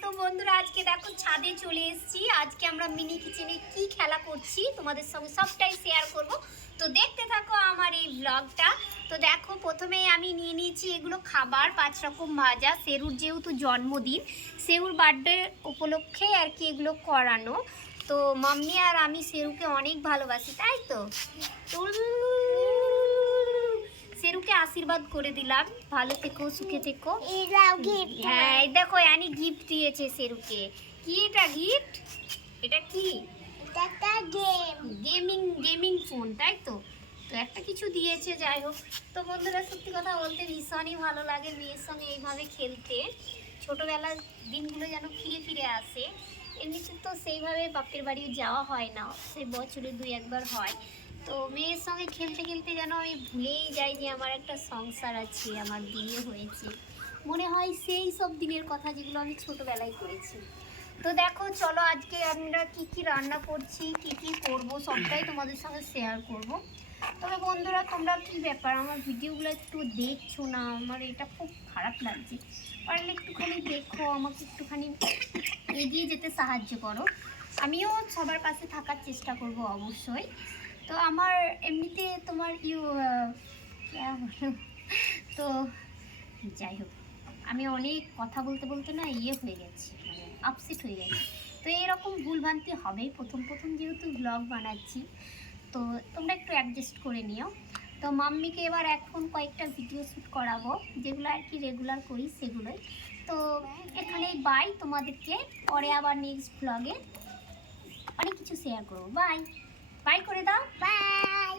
তো বন্ধুরা আজকে দেখো ছাদে চলে এসেছি। আজকে আমরা মিনি কিচেনে কি খেলা করছি তোমাদের সঙ্গে সবটাই শেয়ার করব। তো দেখতে থাকো আমার এই ব্লগটা। তো দেখো প্রথমেই আমি নিয়ে নিয়েছি এগুলো খাবার, 5 রকম ভাজা। সেরুর যেহেতু জন্মদিন, সেরুর বার্থডে উপলক্ষে আর কি এগুলো করানো। তো মাম্মি আর আমি সেরুকে অনেক ভালোবাসি, তাই তো সেরুকে আশীর্বাদ করে দিলাম, ভালো থেকো সুখে থেকো। হ্যাঁ দেখো অ্যানি গিফট দিয়েছে সেরুকে। কি এটা গিফট? এটা কি? গেমিং ফোন, তাই তো। তো একটা কিছু দিয়েছে, যাই হোক। তো বন্ধুরা সত্যি কথা বলতে ভীষণই ভালো লাগে মেয়ের সঙ্গে এইভাবে খেলতে। ছোটোবেলার দিনগুলো যেন ফিরে ফিরে আসে। এমনিতে তো সেইভাবে বাপের বাড়ি যাওয়া হয় না, সেই বছরে 2-1 বার হয়। তো মেয়ের সঙ্গে খেলতে খেলতে যেন আমি ভুলেই যাই যে আমার একটা সংসার আছে, আমার বিয়ে হয়েছে। মনে হয় সেই সব দিনের কথা যেগুলো আমি ছোটোবেলায় করেছি। তো দেখো চলো আজকে আমরা কি কি রান্না করছি, কি কি করব সবটাই তোমাদের সঙ্গে শেয়ার করব। তবে বন্ধুরা তোমরা কি ব্যাপার আমার ভিডিওগুলো একটু দেখছো না? আমার এটা খুব খারাপ লাগছে। পারলে একটুখানি দেখো, আমাকে একটুখানি এগিয়ে যেতে সাহায্য করো। আমিও সবার পাশে থাকার চেষ্টা করব অবশ্যই। তো আমার এমনিতে তোমার তো যাই হোক, আমি অনেক কথা বলতে বলতে না হয়ে গেছি, মানে আপসেট হয়ে গেছি। তো এরকম ভুলভ্রান্তি হবেই, প্রথম প্রথম যেহেতু ব্লগ বানাচ্ছি। তো তোমরা একটু অ্যাডজাস্ট করে নিও। তো মাম্মিকে এবার এখন কয়েকটা ভিডিও শ্যুট করাবো, যেগুলো আর কি রেগুলার করি সেগুলোই। তো এখানেই বাই, তোমাদেরকে পরে আবার নেক্সট ব্লগে অনেক কিছু শেয়ার করবো। বাই বাই করে দাও, বাই।